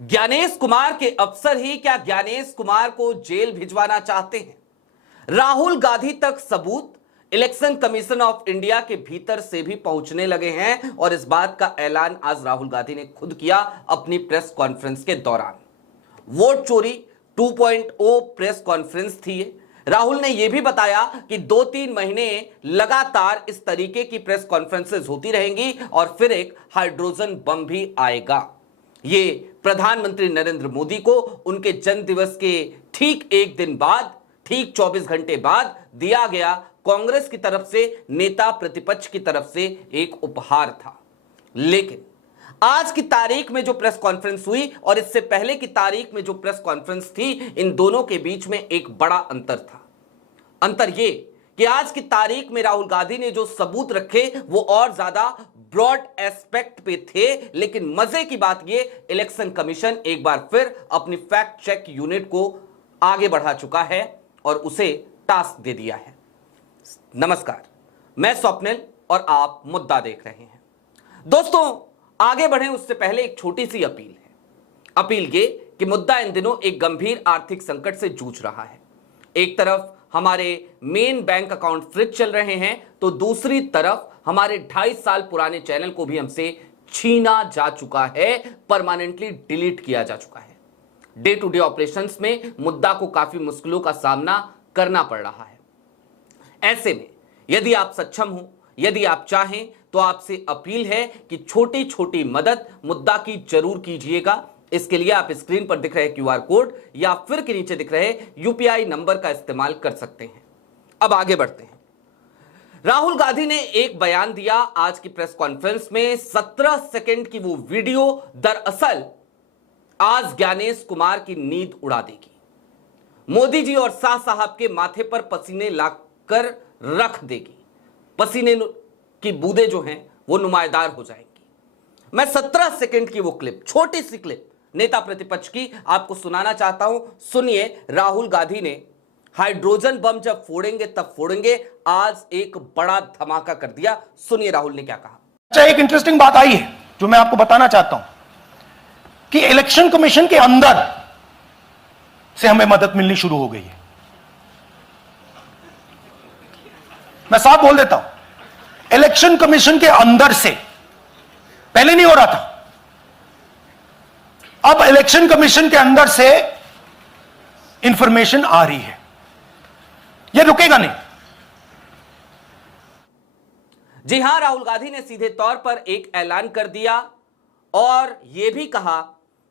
ज्ञानेश कुमार के अफसर ही क्या ज्ञानेश कुमार को जेल भिजवाना चाहते हैं? राहुल गांधी तक सबूत इलेक्शन कमीशन ऑफ इंडिया के भीतर से भी पहुंचने लगे हैं और इस बात का ऐलान आज राहुल गांधी ने खुद किया अपनी प्रेस कॉन्फ्रेंस के दौरान। वोट चोरी 2.0 प्रेस कॉन्फ्रेंस थी। राहुल ने यह भी बताया कि 2-3 महीने लगातार इस तरीके की प्रेस कॉन्फ्रेंसेस होती रहेंगी और फिर एक हाइड्रोजन बम भी आएगा। ये प्रधानमंत्री नरेंद्र मोदी को उनके जन्मदिवस के ठीक एक दिन बाद, ठीक 24 घंटे बाद दिया गया कांग्रेस की तरफ से, नेता प्रतिपक्ष की तरफ से एक उपहार था। लेकिन आज की तारीख में जो प्रेस कॉन्फ्रेंस हुई और इससे पहले की तारीख में जो प्रेस कॉन्फ्रेंस थी, इन दोनों के बीच में एक बड़ा अंतर था। अंतर यह कि आज की तारीख में राहुल गांधी ने जो सबूत रखे वो और ज्यादा ब्रॉड एस्पेक्ट पे थे, लेकिन मजे की बात ये, इलेक्शन कमीशन एक बार फिर अपनी फैक्ट चेक यूनिट को आगे बढ़ा चुका है और उसे टास्क दे दिया है। नमस्कार, मैं स्वप्निल और आप मुद्दा देख रहे हैं। दोस्तों, आगे बढ़ें उससे पहले एक छोटी सी अपील है। अपील ये कि मुद्दा इन दिनों एक गंभीर आर्थिक संकट से जूझ रहा है। एक तरफ हमारे मेन बैंक अकाउंट फ्रीज चल रहे हैं, तो दूसरी तरफ हमारे 2.5 साल पुराने चैनल को भी हमसे छीना जा चुका है, परमानेंटली डिलीट किया जा चुका है। डे टू डे ऑपरेशंस में मुद्दा को काफी मुश्किलों का सामना करना पड़ रहा है। ऐसे में यदि आप सक्षम हो, यदि आप चाहें, तो आपसे अपील है कि छोटी छोटी मदद मुद्दा की जरूर कीजिएगा। इसके लिए आप स्क्रीन पर दिख रहे क्यूआर कोड या फिर के नीचे दिख रहे यूपीआई नंबर का इस्तेमाल कर सकते हैं। अब आगे बढ़ते हैं। राहुल गांधी ने एक बयान दिया आज की प्रेस कॉन्फ्रेंस में। 17 सेकंड की वो वीडियो दरअसल आज ज्ञानेश कुमार की नींद उड़ा देगी। मोदी जी और शाह साहब के माथे पर पसीने लाकर रख देगी। पसीने की बूंदें जो हैं वो नुमायदार हो जाएंगी। मैं 17 सेकंड की वो क्लिप, छोटी सी क्लिप नेता प्रतिपक्ष की आपको सुनाना चाहता हूं। सुनिए, राहुल गांधी ने हाइड्रोजन बम जब फोड़ेंगे तब फोड़ेंगे, आज एक बड़ा धमाका कर दिया। सुनिए राहुल ने क्या कहा। अच्छा, एक इंटरेस्टिंग बात आई है जो मैं आपको बताना चाहता हूं कि इलेक्शन कमीशन के अंदर से हमें मदद मिलनी शुरू हो गई है। मैं साफ बोल देता हूं, इलेक्शन कमीशन के अंदर से, पहले नहीं हो रहा था, अब इलेक्शन कमीशन के अंदर से इंफॉर्मेशन आ रही है। यह रुकेगा नहीं। जी हां, राहुल गांधी ने सीधे तौर पर एक ऐलान कर दिया और यह भी कहा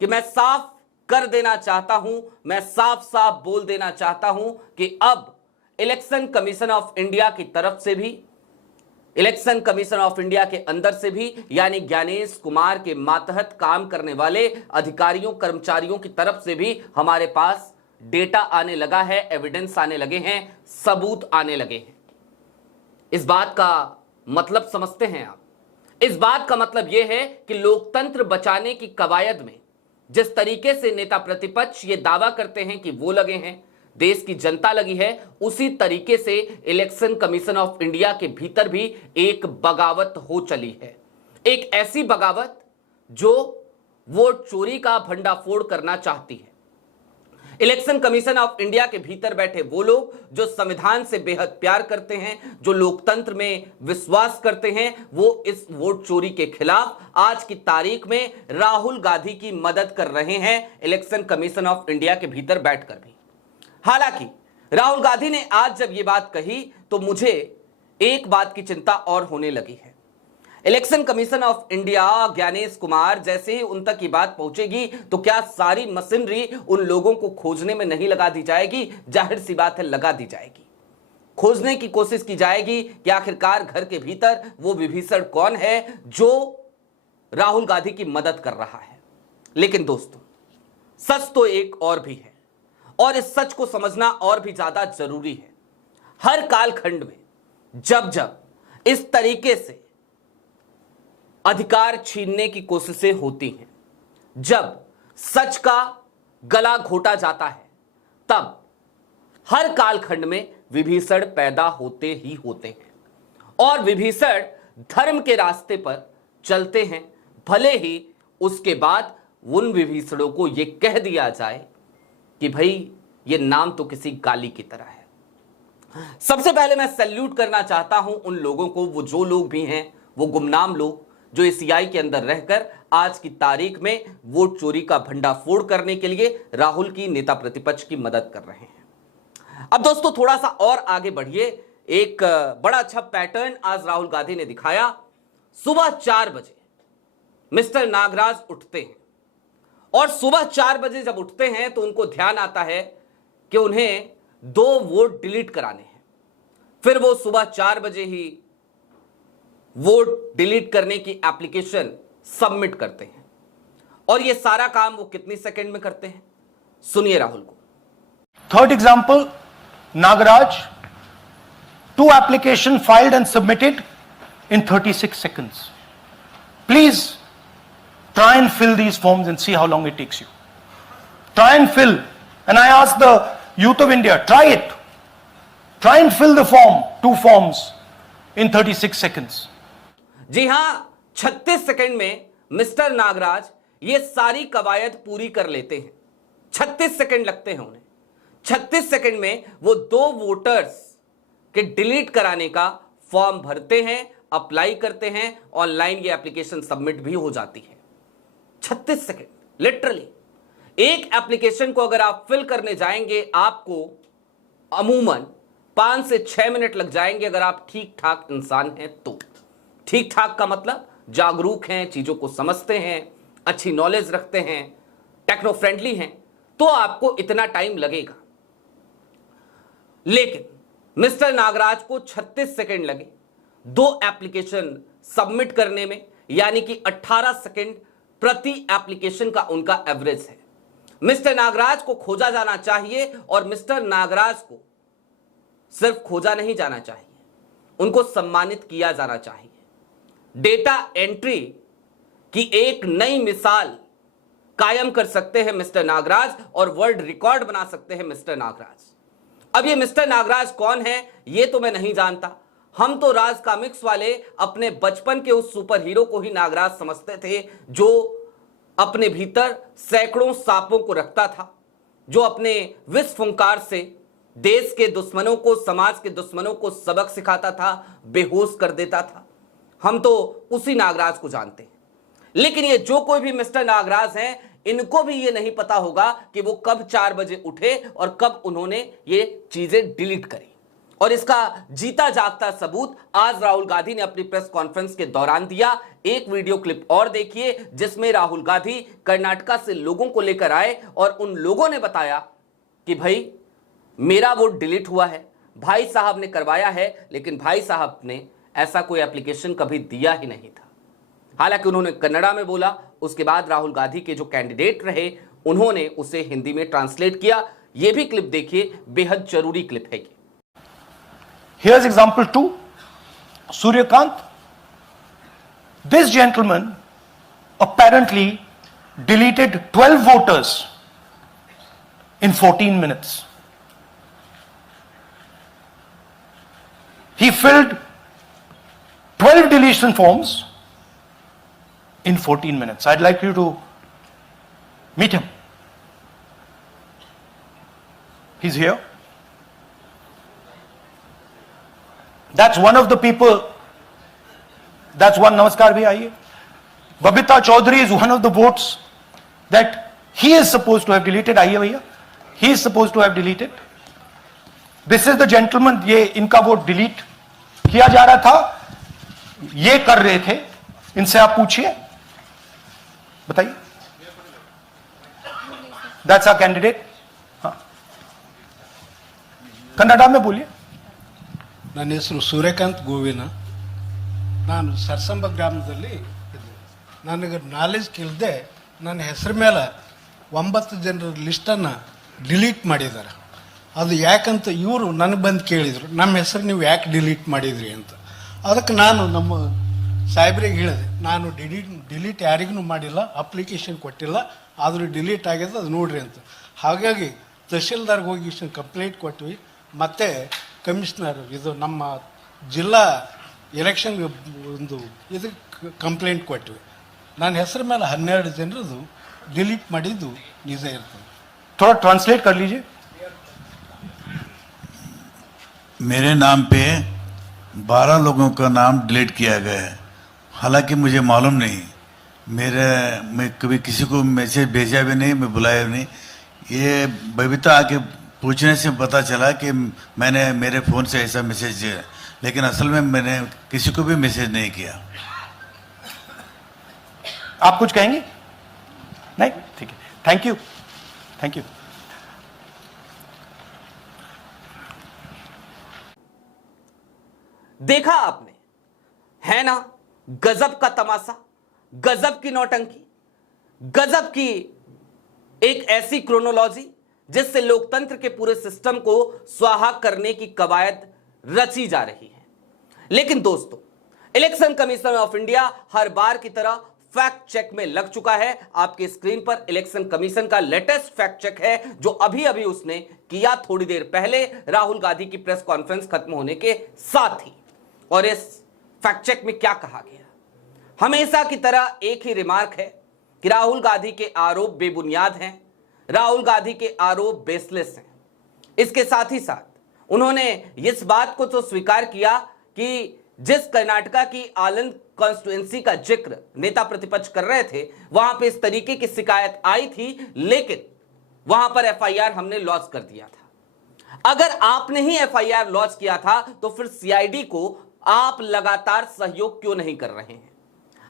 कि मैं साफ कर देना चाहता हूं, मैं साफ साफ बोल देना चाहता हूं कि अब इलेक्शन कमीशन ऑफ इंडिया की तरफ से भी, इलेक्शन कमीशन ऑफ इंडिया के अंदर से भी, यानी ज्ञानेश कुमार के मातहत काम करने वाले अधिकारियों कर्मचारियों की तरफ से भी हमारे पास डेटा आने लगा है, एविडेंस आने लगे हैं, सबूत आने लगे हैं। इस बात का मतलब समझते हैं आप? इस बात का मतलब यह है कि लोकतंत्र बचाने की कवायद में जिस तरीके से नेता प्रतिपक्ष ये दावा करते हैं कि वो लगे हैं, देश की जनता लगी है, उसी तरीके से इलेक्शन कमीशन ऑफ इंडिया के भीतर भी एक बगावत हो चली है। एक ऐसी बगावत जो वोट चोरी का भंडाफोड़ करना चाहती है। इलेक्शन कमीशन ऑफ इंडिया के भीतर बैठे वो लोग जो संविधान से बेहद प्यार करते हैं, जो लोकतंत्र में विश्वास करते हैं, वो इस वोट चोरी के खिलाफ आज की तारीख में राहुल गांधी की मदद कर रहे हैं, इलेक्शन कमीशन ऑफ इंडिया के भीतर बैठकर भी। हालांकि राहुल गांधी ने आज जब ये बात कही तो मुझे एक बात की चिंता और होने लगी है। Election commission of India, Gyanesh Kumar, जैसे ही उन तक ये बात पहुंचेगी तो क्या सारी मशीनरी उन लोगों को खोजने में नहीं लगा दी जाएगी? जाहिर सी बात है, लगा दी जाएगी। खोजने की कोशिश की जाएगी कि आखिरकार घर के भीतर वो विभीषण कौन है जो राहुल गांधी की मदद कर रहा है। लेकिन दोस्तों, सच तो एक और भी है और इस सच को समझना और भी ज्यादा जरूरी है। हर कालखंड में जब जब इस तरीके से अधिकार छीनने की कोशिशें होती हैं, जब सच का गला घोटा जाता है, तब हर कालखंड में विभीषण पैदा होते ही होते हैं और विभीषण धर्म के रास्ते पर चलते हैं, भले ही उसके बाद उन विभीषणों को ये कह दिया जाए कि भाई ये नाम तो किसी गाली की तरह है। सबसे पहले मैं सैल्यूट करना चाहता हूं उन लोगों को, वो जो लोग भी हैं, वो गुमनाम लोग जो इस सीआई के अंदर रहकर आज की तारीख में वोट चोरी का भंडाफोड़ करने के लिए राहुल की नेता प्रतिपक्ष की मदद कर रहे हैं। अब दोस्तों थोड़ा सा और आगे बढ़िए। एक बड़ा अच्छा पैटर्न आज राहुल गांधी ने दिखाया। सुबह 4 बजे मिस्टर नागराज उठते हैं और सुबह 4 बजे जब उठते हैं तो उनको ध्यान आता है कि उन्हें 2 वोट डिलीट कराने हैं। फिर वो सुबह 4 बजे ही वोट डिलीट करने की एप्लीकेशन सबमिट करते हैं और ये सारा काम वो कितनी सेकंड में करते हैं, सुनिए राहुल को। Third example, Nagaraj, 2 application filed and submitted in 36 seconds. Please try and fill these forms and see how long it takes you. Try and fill. And I ask the youth of India, try it. Try and fill the form, 2 forms in 36 seconds. जी हां, 36 second में mister Nagraj ये सारी कवायद पूरी कर लेते हैं। 36 second लगते हैं उन्हें। 36 सेकंड में वो 2 वोटर्स के डिलीट कराने का फॉर्म भरते हैं, अप्लाई करते हैं, ऑनलाइन ये एप्लीकेशन सबमिट भी हो जाती है। 36 सेकंड, लिटरली। एक एप्लीकेशन को अगर आप फिल करने जाएंगे आपको अमूमन 5 से 6 मिनट लग जाएंगे अगर आप ठीक ठाक इंसान हैं तो। ठीक ठाक का मतलब जागरूक हैं, चीजों को समझते हैं, अच्छी नॉलेज रखते हैं, टेक्नो फ्रेंडली हैं, तो आपको इतना टाइम लगेगा। लेकिन मिस्टर नागराज को 36 सेकंड लगे 2 एप्लीकेशन सबमिट करने में, यानी कि 18 सेकंड प्रति एप्लीकेशन का उनका एवरेज है। मिस्टर नागराज को खोजा जाना चाहिए और मिस्टर नागराज को सिर्फ खोजा नहीं जाना चाहिए, उनको सम्मानित किया जाना चाहिए। डेटा एंट्री की एक नई मिसाल कायम कर सकते हैं मिस्टर नागराज और वर्ल्ड रिकॉर्ड बना सकते हैं मिस्टर नागराज। अब ये मिस्टर नागराज कौन है ये तो मैं नहीं जानता। हम तो राज कॉमिक्स वाले अपने बचपन के उस सुपर हीरो को ही नागराज समझते थे जो अपने भीतर सैकड़ों सांपों को रखता था, जो अपने विष फुंकार से देश के दुश्मनों को, समाज के दुश्मनों को सबक सिखाता था, बेहोश कर देता था। हम तो उसी नागराज को जानते हैं। लेकिन ये जो कोई भी मिस्टर नागराज हैं, इनको भी ये नहीं पता होगा कि वो कब 4 बजे उठे और कब उन्होंने ये चीजें डिलीट करी। और इसका जीता जागता सबूत आज राहुल गांधी ने अपनी प्रेस कॉन्फ्रेंस के दौरान दिया। एक वीडियो क्लिप और देखिए जिसमें राहुल गांधी कर्नाटका से लोगों को लेकर आए और उन लोगों ने बताया कि भाई मेरा वोट डिलीट हुआ है, भाई साहब ने करवाया है, लेकिन भाई साहब ने ऐसा कोई एप्लीकेशन कभी दिया ही नहीं था। हालांकि उन्होंने कन्नड़ा में बोला, उसके बाद राहुल गांधी के जो कैंडिडेट रहे उन्होंने उसे हिंदी में ट्रांसलेट किया। यह भी क्लिप देखिए, बेहद जरूरी क्लिप है। Here's example 2, Suryakant. This gentleman apparently deleted 12 voters in 14 minutes. He filled 12 deletion forms in 14 minutes. I'd like you to meet him. He's here. That's one of the people. That's one. Namaskar bhi aiye. Babita Chaudhary is one of the votes that he is supposed to have deleted. Aiye bhaiya. He is supposed to have deleted. This is the gentleman. ये इनका vote delete किया जा रहा था, ये कर रहे थे। इनसे आप पूछिए, बताइए। That's our candidate. हाँ, कन्नड़ा में बोलिए। ನನ್ನ ಹೆಸರು ಸೂರ್ಯಕಾಂತ್ ಗೋವಿನ. ನಾನು ಸರ್ಸಂಬ ಗ್ರಾಮದಲ್ಲಿ ಇದ್ದೆ. ನನಗೆ ನಾಲೆಜ್ ಕೇಳಿದೆ, ನನ್ನ ಹೆಸರು ಮೇಲೆ 9 ಜನರ ಲಿಸ್ಟನ್ನು ಡಿಲೀಟ್ ಮಾಡಿದ್ದಾರೆ. ಅದು ಯಾಕಂತ ಇವರು ನನಗೆ ಬಂದು ಕೇಳಿದರು, ನಮ್ಮ ಹೆಸರು ನೀವು ಯಾಕೆ ಡಿಲೀಟ್ ಮಾಡಿದ್ರಿ ಅಂತ. ಅದಕ್ಕೆ ನಾನು ನಮ್ಮ ಸಾಹೇಬ್ರಿಗೆ ಹೇಳಿದೆ, ನಾನು ಡಿಲೀಟ್ ಯಾರಿಗೂ ಮಾಡಿಲ್ಲ, ಅಪ್ಲಿಕೇಶನ್ ಕೊಟ್ಟಿಲ್ಲ, ಆದರೂ ಡಿಲೀಟ್ ಆಗ್ಯದ, ಅದು ನೋಡ್ರಿ ಅಂತ. ಹಾಗಾಗಿ ತಹಶೀಲ್ದಾರ್ಗೆ ಹೋಗಿ ಕಂಪ್ಲೇಂಟ್ ಕೊಟ್ವಿ. ಮತ್ತು ಕಮಿಷನರ್ ಇದು ನಮ್ಮ ಜಿಲ್ಲಾ ಎಲೆಕ್ಷನ್ ಒಂದು ಇದಕ್ಕೆ ಕಂಪ್ಲೇಂಟ್ ಕೊಟ್ವಿ. ನನ್ನ ಹೆಸರು ಮೇಲೆ 12 ಜನರದು ಡಿಲೀಟ್ ಮಾಡಿದ್ದು ನಿಜ ಇರ್ತದೆ. थोड़ा ट्रांसलेट कर लीजिए. मेरे नाम पे 12 लोगों का नाम डिलीट किया गया है, हालांकि मुझे मालूम नहीं. मैं कभी किसी को मैसेज भेजा भी नहीं, मैं बुलाया भी नहीं. ये बबीता आके पूछने से पता चला कि मैंने मेरे फ़ोन से ऐसा मैसेज दिया, लेकिन असल में मैंने किसी को भी मैसेज नहीं किया. आप कुछ कहेंगे? नहीं, ठीक है. Thank you, thank you. देखा आपने, है ना, गजब का तमाशा, गजब की नौटंकी, गजब की एक ऐसी क्रोनोलॉजी जिससे लोकतंत्र के पूरे सिस्टम को स्वाहा करने की कवायद रची जा रही है. लेकिन दोस्तों, इलेक्शन कमीशन ऑफ इंडिया हर बार की तरह फैक्ट चेक में लग चुका है. आपके स्क्रीन पर इलेक्शन कमीशन का लेटेस्ट फैक्ट चेक है जो अभी अभी उसने किया थोड़ी देर पहले राहुल गांधी की प्रेस कॉन्फ्रेंस खत्म होने के साथ ही. और इस फैक्ट चेक में क्या कहा गया? हमेशा की तरह एक ही रिमार्क है कि राहुल गांधी के आरोप बेबुनियाद हैं, राहुल गांधी के आरोप बेसलेस हैं. इसके साथ ही साथ उन्होंने इस बात को तो स्वीकार किया कि जिस कर्नाटका की आलंद कॉन्स्टिट्यूएंसी का जिक्र नेता प्रतिपक्ष कर रहे थे, वहां पे इस तरीके की शिकायत आई थी, लेकिन वहां पर एफआईआर हमने लॉन्च कर दिया था. अगर आपने ही एफआईआर लॉन्च किया था तो फिर सीआईडी को आप लगातार सहयोग क्यों नहीं कर रहे हैं?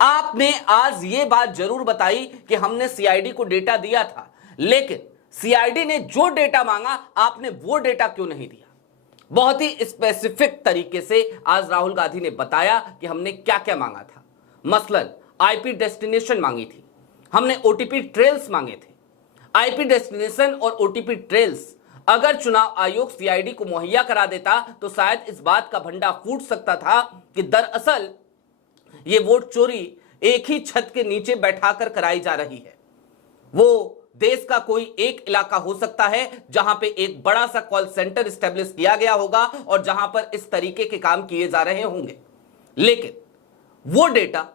आपने आज यह बात जरूर बताई कि हमने सीआईडी को डेटा दिया था, लेकिन सीआईडी ने जो डेटा मांगा आपने वो डेटा क्यों नहीं दिया? बहुत ही स्पेसिफिक तरीके से आज राहुल गांधी ने बताया कि हमने क्या क्या मांगा था. मसलन आईपी डेस्टिनेशन मांगी थी, हमने ओटीपी ट्रेल्स मांगे थे. आईपी डेस्टिनेशन और ओटीपी ट्रेल्स अगर चुनाव आयोग सीआईडी को मुहैया करा देता तो शायद इस बात का भंडा फूट सकता था कि दरअसल ये वोट चोरी एक ही छत के नीचे बैठाकर कराई जा रही है. वो देश का कोई एक इलाका हो सकता है जहां पे एक बड़ा सा कॉल सेंटर स्टैब्लिश किया गया होगा और जहां पर इस तरीके के काम किए जा रहे होंगे. लेकिन वो डेटा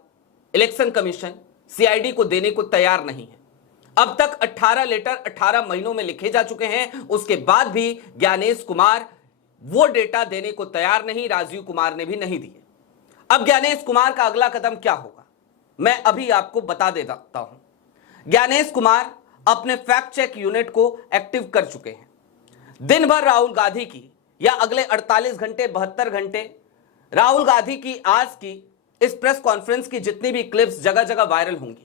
इलेक्शन कमीशन सीआईडी को देने को तैयार नहीं है. अब तक 18 लेटर 18 महीनों में लिखे जा चुके हैं, उसके बाद भी ज्ञानेश कुमार वो डेटा देने को तैयार नहीं, राजीव कुमार ने भी नहीं दिए. अब ज्ञानेश कुमार का अगला कदम क्या होगा मैं अभी आपको बता देता हूं. ज्ञानेश कुमार अपने फैक्ट चेक यूनिट को एक्टिव कर चुके हैं. दिन भर राहुल गांधी की या अगले 48 घंटे 72 घंटे राहुल गांधी की आज की इस प्रेस कॉन्फ्रेंस की जितनी भी क्लिप्स जगह जगह वायरल होंगी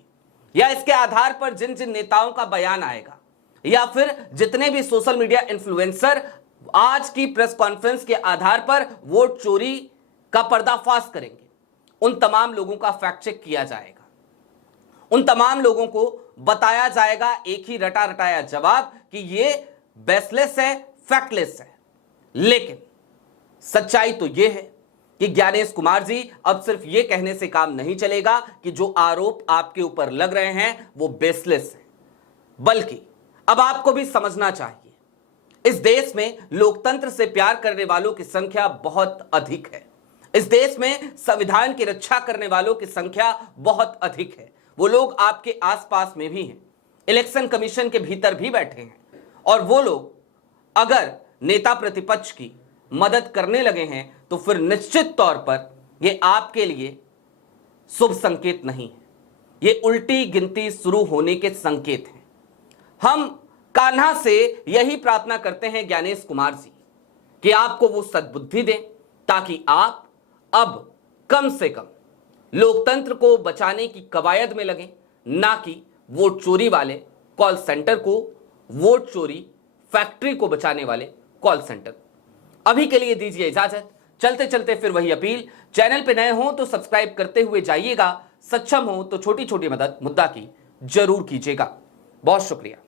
या इसके आधार पर जिन जिन नेताओं का बयान आएगा या फिर जितने भी सोशल मीडिया इन्फ्लुएंसर आज की प्रेस कॉन्फ्रेंस के आधार पर वोट चोरी का पर्दाफाश करेंगे, उन तमाम लोगों का फैक्ट चेक किया जाएगा. उन तमाम लोगों को बताया जाएगा एक ही रटा रटाया जवाब कि ये बेसलेस है, फैक्टलेस है. लेकिन सच्चाई तो यह है कि ज्ञानेश कुमार जी अब सिर्फ यह कहने से काम नहीं चलेगा कि जो आरोप आपके ऊपर लग रहे हैं वो बेसलेस है, बल्कि अब आपको भी समझना चाहिए इस देश में लोकतंत्र से प्यार करने वालों की संख्या बहुत अधिक है. इस देश में संविधान की रक्षा करने वालों की संख्या बहुत अधिक है. वो लोग आपके आसपास में भी हैं, इलेक्शन कमीशन के भीतर भी बैठे हैं. और वो लोग अगर नेता प्रतिपक्ष की मदद करने लगे हैं तो फिर निश्चित तौर पर यह आपके लिए शुभ संकेत नहीं है, ये उल्टी गिनती शुरू होने के संकेत हैं. हम कान्हा से यही प्रार्थना करते हैं ज्ञानेश कुमार जी कि आपको वो सद्बुद्धि दें ताकि आप अब कम से कम लोकतंत्र को बचाने की कवायद में लगें, ना कि वोट चोरी वाले कॉल सेंटर को, वोट चोरी फैक्ट्री को बचाने वाले कॉल सेंटर. अभी के लिए दीजिए इजाजत. चलते चलते फिर वही अपील, चैनल पे नए हो तो सब्सक्राइब करते हुए जाइएगा, सक्षम हो तो छोटी छोटी मदद मुद्दा की जरूर कीजिएगा. बहुत शुक्रिया.